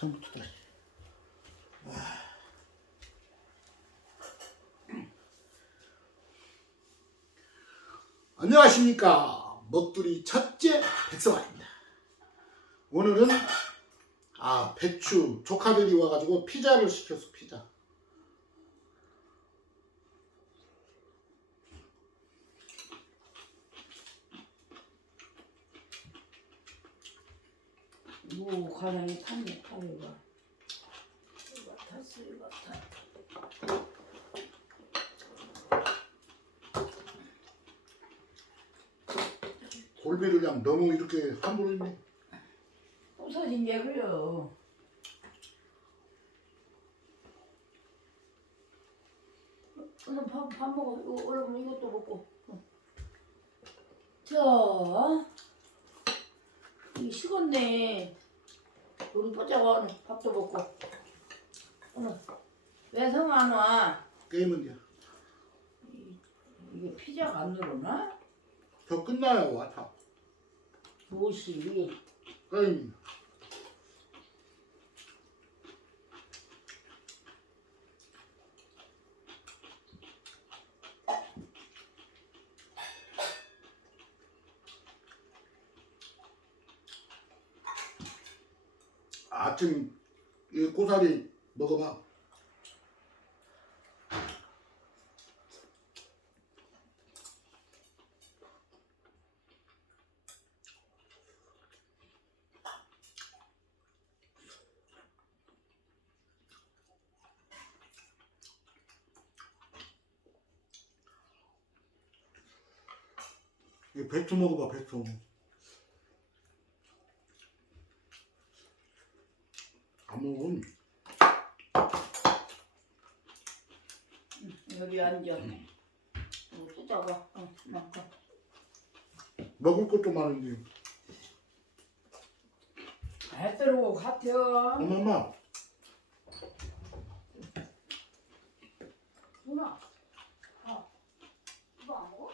처음부터 다시. 안녕하십니까 먹두리 첫째 백성아입니다. 오늘은 아 배추 조카들이 와가지고 피자를 시켰어 피자. 뭐 과장이 탔네 타이가. 이거 탔어 이거 탔 골비를 그냥 너무 이렇게 함부로 했네. 부서진 게 그래요. 오늘 밥, 밥 먹어. 이거 얼른 이것도 먹고. 어. 자 이게 식었네 우리 오늘 밥도 먹고 오늘 왜성안 와? 게임은 이제 이게 피자가 안 늘어나? 저 끝나야 와 다. 무엇이 게임. 아침 이 고사리 먹어봐. 이 배추 먹어봐 배추. 안 먹으면 앉아 이거 어, 먹고. 먹을 것도 많은데. 배 들고 같아. 엄마. 누나 아 이거 안 먹어?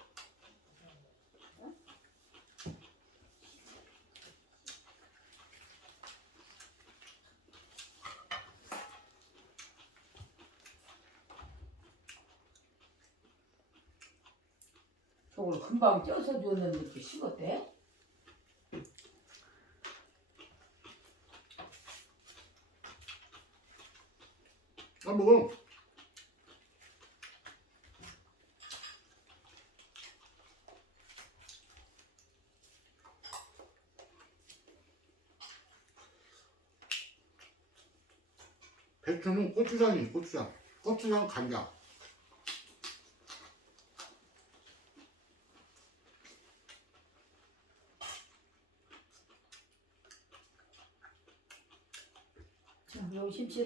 저걸 금방 쪄서 줬는데 이렇게 식었대? 안 먹어. 배추는 고추장이 고추장. 고추장 간장.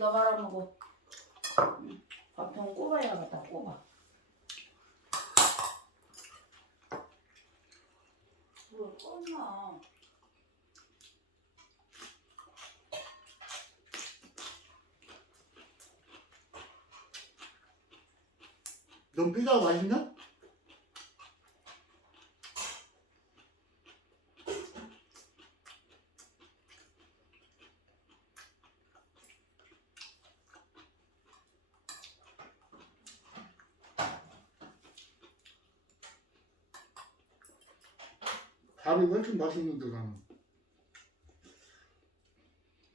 너 말아먹어. 응. 밥통 꼽아야겠다, 꼽아. 뭐 껐나? 넌 피자 맛있냐? 밥이 왜 이렇게 맛있는데 나는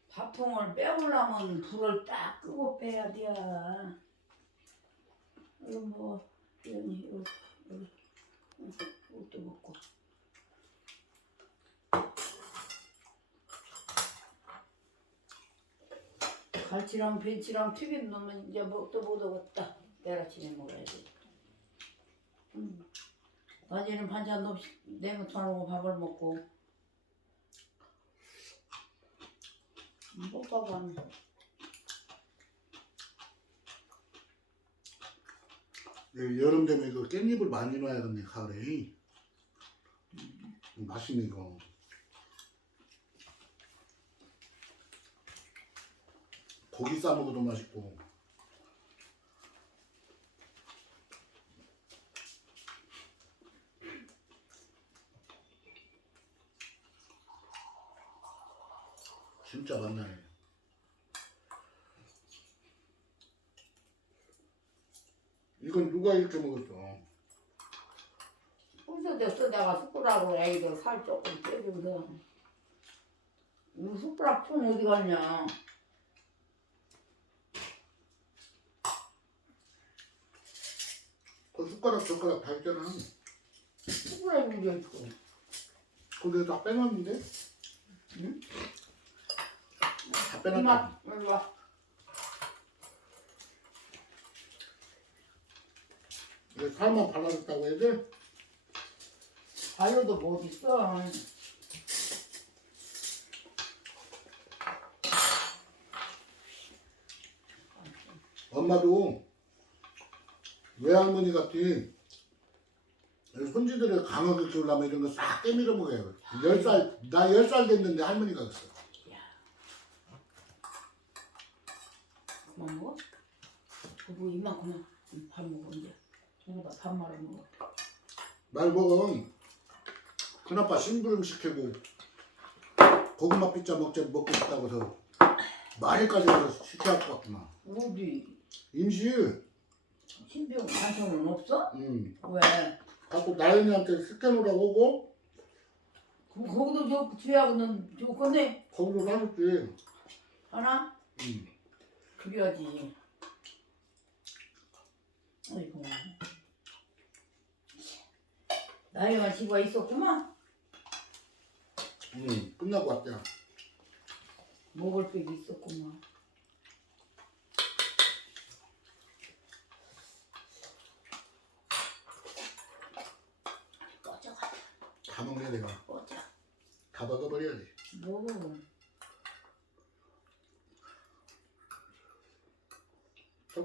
밥통을 빼오려면 불을 딱 끄고 빼야 돼. 이거 뭐, 여기, 여기, 응, 이것도 먹고. 갈치랑 벤치랑 튀긴 놈은 이제 뭐또 못 오겠다. 내일 아침에 먹어야지. 음. 낮에는 반찬 없이 냉면하고 밥을 먹고. 뽀빠가 예, 여름 되면 그 깻잎을 많이 넣어야겠네 가을에. 음, 맛있네 이거. 고기 싸 먹어도 맛있고 진짜 맛나네 이건 누가 이렇게 먹었어? 부서졌어 내가 숟가락으로 애기들 살 조금 떼줘서 이 숟가락 좀 어디 갔냐 그 숟가락 젓가락 다 있잖아. 숟가락이 문제 있고 근데 다 빼놨는데? 응? 다 빼놨다. 이마 일로 와 이게 살만 발라줬다고 해야 돼? 발효도 못 있어 엄마도 외할머니 같이 손지들을 강하게 키우려면 이런 거 싹 깨밀어 먹어요. 열 살, 나열살 됐는데 할머니가 그랬어. 그만 먹어? 그거 이만큼만 밥 먹어 이제 이거다 밥 말아 먹어 말 먹어. 큰아빠 심부름 시키고 고구마 피자 먹자 먹고 싶다고 서 마리까지 가서 시켜갖고 왔구나. 어디 임시, 신병 반찬은 없어? 음, 왜? 갖고 나연이한테 시켜놓으라고 하고 그럼 거기도 저 주야는 저 건데 거기로 놔줬지. 하나? 음. 그래야지 아이고 나이가 집에 있었구만 음, 끝나고 왔대요. 먹을 게 있었구만 꺼져가 다 먹네 내가. 꺼져 다 먹어버려야지. 뭐저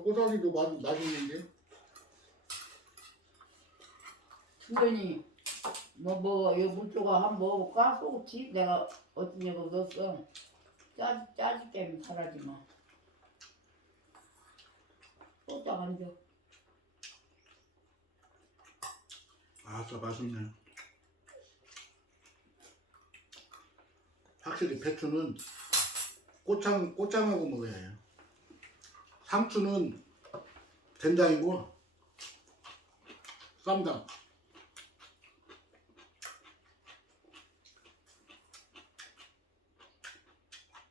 꼬다리도 맛, 맛있는데? 충분히 뭐뭐 이 물조가 한번 먹어볼까? 소고치 내가 거 넣었어 짜지 짜지 게임 잘하지 마 소딱 앉아 아싸 맛있네. 확실히 배추는 꼬창 꼬창하고 먹어야 해요. 상추는 된장이고 쌈장.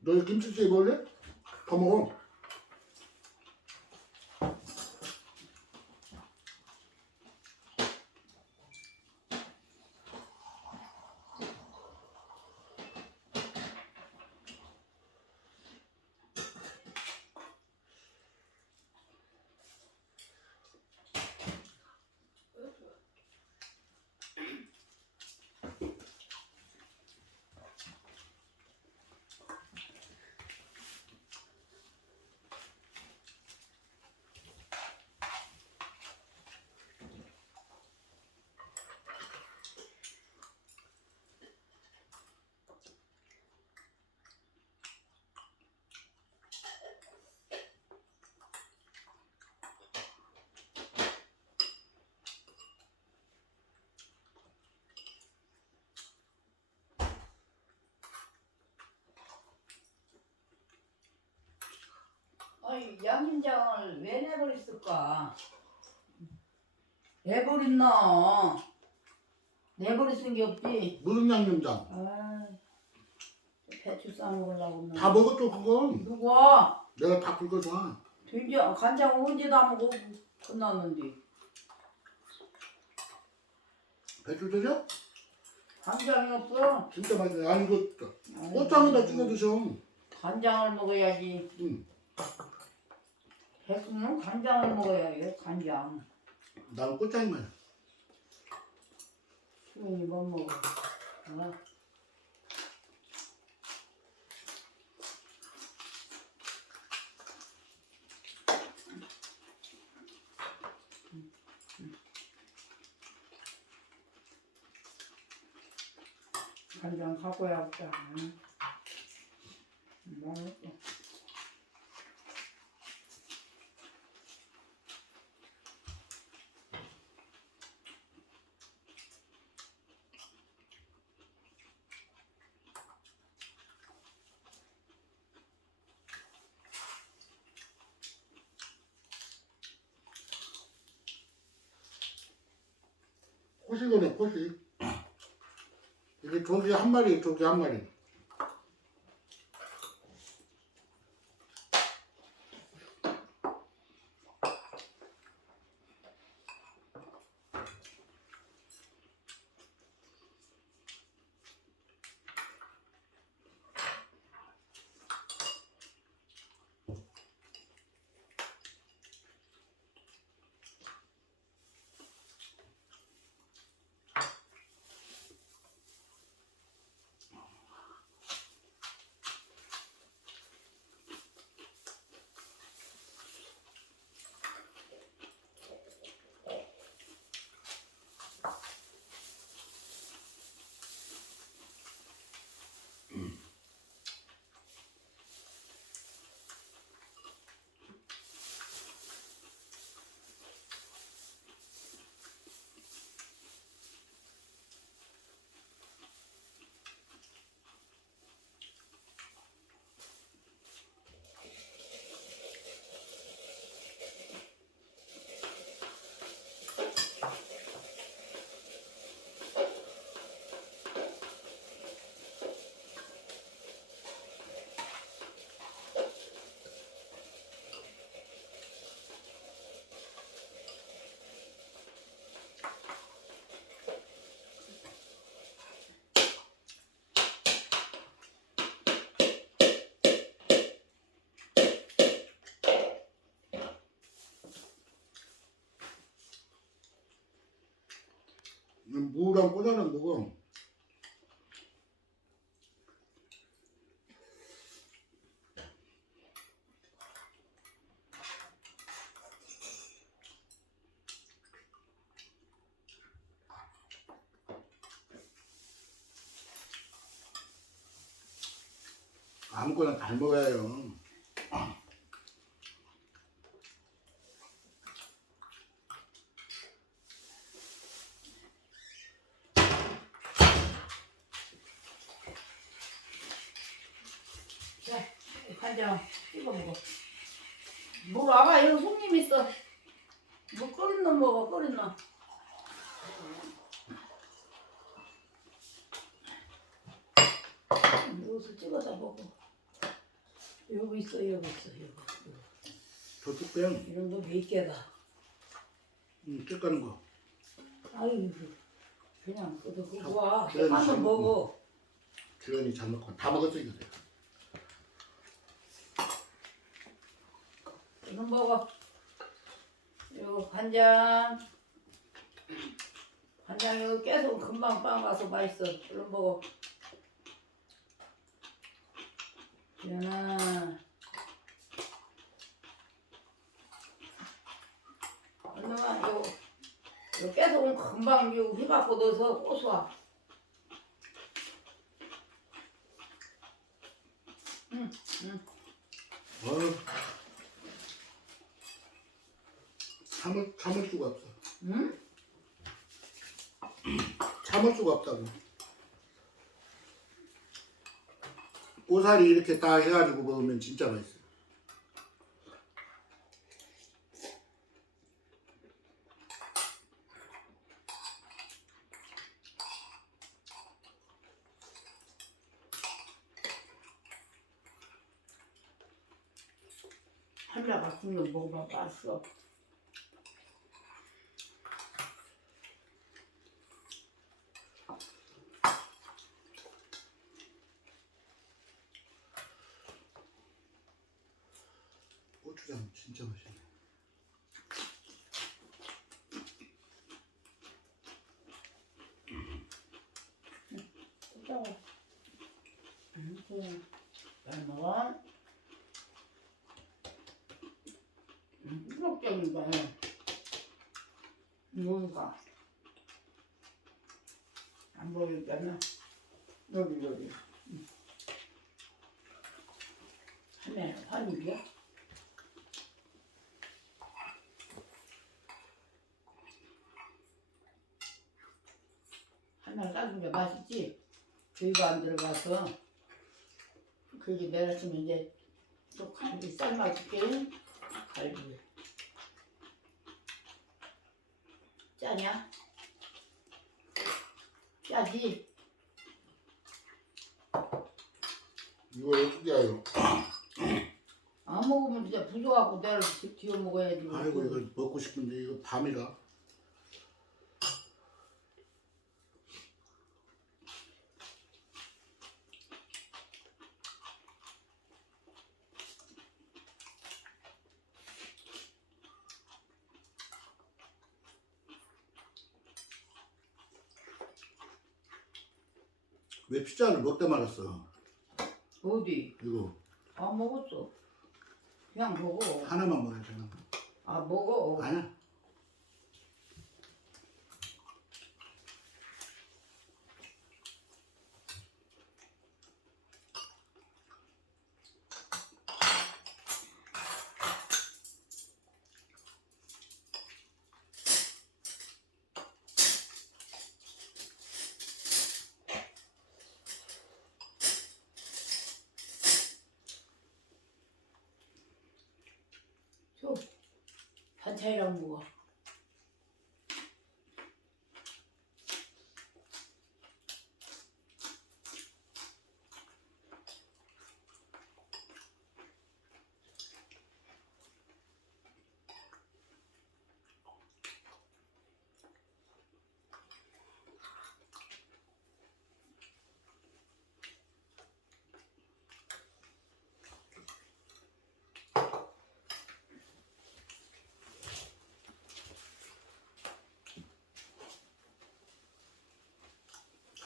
너 김치찌개 먹을래? 더 먹어. 아이 양념장을 왜 내버렸을까? 내버렸나? 내버려 쓴게 없지. 무슨 양념장? 아, 배추 싸 먹으려고. 다 먹었죠 그건. 누가? 내가 다 긁어서. 된장 간장 언제 다 먹어? 끝났는데. 배추 드셔? 간장이 없어. 진짜 맛있네. 아니 이거 아이고. 꽃장에다 찍어 드셔. 간장을 먹어야지. 응. 배추는 간장을 먹어야 해. 간장. 나는 꽃장이만. 수영이 못 먹어. 어? 간장 갖고 와야겠다. 맛있어. 코시거네 코시 이게 조기 한 마리 조기 한 마리 무랑 꽂아놓은 거고 아무거나 잘 먹어요. 자, 간장 찍어 먹어. 물 와봐, 여기 손님 있어. 뭐 끓인 놈 먹어, 끓인 놈. 여기서 찍어서 먹어. 여기 있어, 여기 있어, 여기. 뺑 이런 거 몇 개다. 음, 쭉 가는 거. 아유, 그냥 그거 그거 와. 그래, 한번 좀- 먹어. 주연이 잘 먹고 다 먹었어 이거. 이거 먹어. 이거 간장. 간장 이거 계속 금방 빵 가서 맛있어. 이거 먹어. 연아. 얼마나 이거 이거 계속 금방 이거 휘갖고 넣어서 고소하. 응, 응. 어. 참을 참을 수가 없어. 응? 참을 수가 없다고. 고사리 이렇게 딱 해가지고 먹으면 진짜 맛있어. 한자 같은 거 먹어봐 맛있어. 고추장 진짜 맛있네. 짜고. 응, 그래. 잘 먹어. 응, 뜨겁게니까 해. 뭔가. 안 보이잖아. 여기, 여기. 응. 하면 환입이야? 하나 싸준 게 맛있지? 저희가 안 들어가서 그게 내려치면 이제 또 갈비 삶아줄게 갈비 짜냐? 짜지. 이걸 어떻게 해요? 안 먹으면 진짜 부숴갖고 내를 뒤어 먹어야지. 아이고 이거 먹고 싶은데 이거 밤이라. 왜 피자를 먹다 말았어? 어디? 이거 안 먹었어. 그냥 먹어. 하나만 먹어야 되나? 아 먹어. 아니야. 저 반찬이랑 먹어.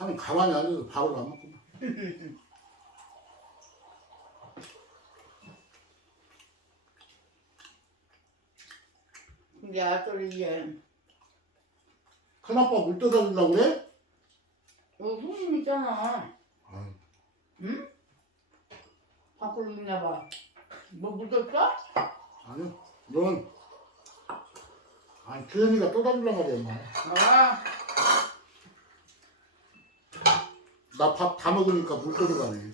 하면 가만히 앉아서 밥을 안 먹구나. 근데 아들이 이제 큰아빠 물 떠다 주려고 그래? 어, 손님 있잖아. 아유, 응? 밖으로 있나 봐. 뭐 묻었어? 아니요. 넌 아니 규현이가 떠다 주려고 그래. 엄마. 아, 나 밥 다 먹으니까 물 끓어가네.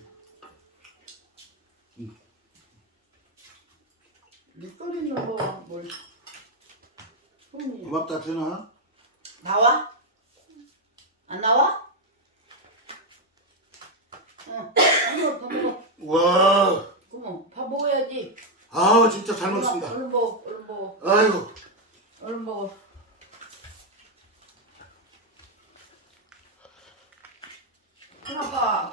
물소리는 뭐, 뭘. 손이. 고맙다 준아. 나와? 안 나와? 응. 밥 먹어, 밥 먹어. 와, 그럼 밥 먹어야지. 아우 진짜 잘 먹습니다. 얼른 먹어, 얼른 먹어, 아이고. 얼른 먹어. 好不好？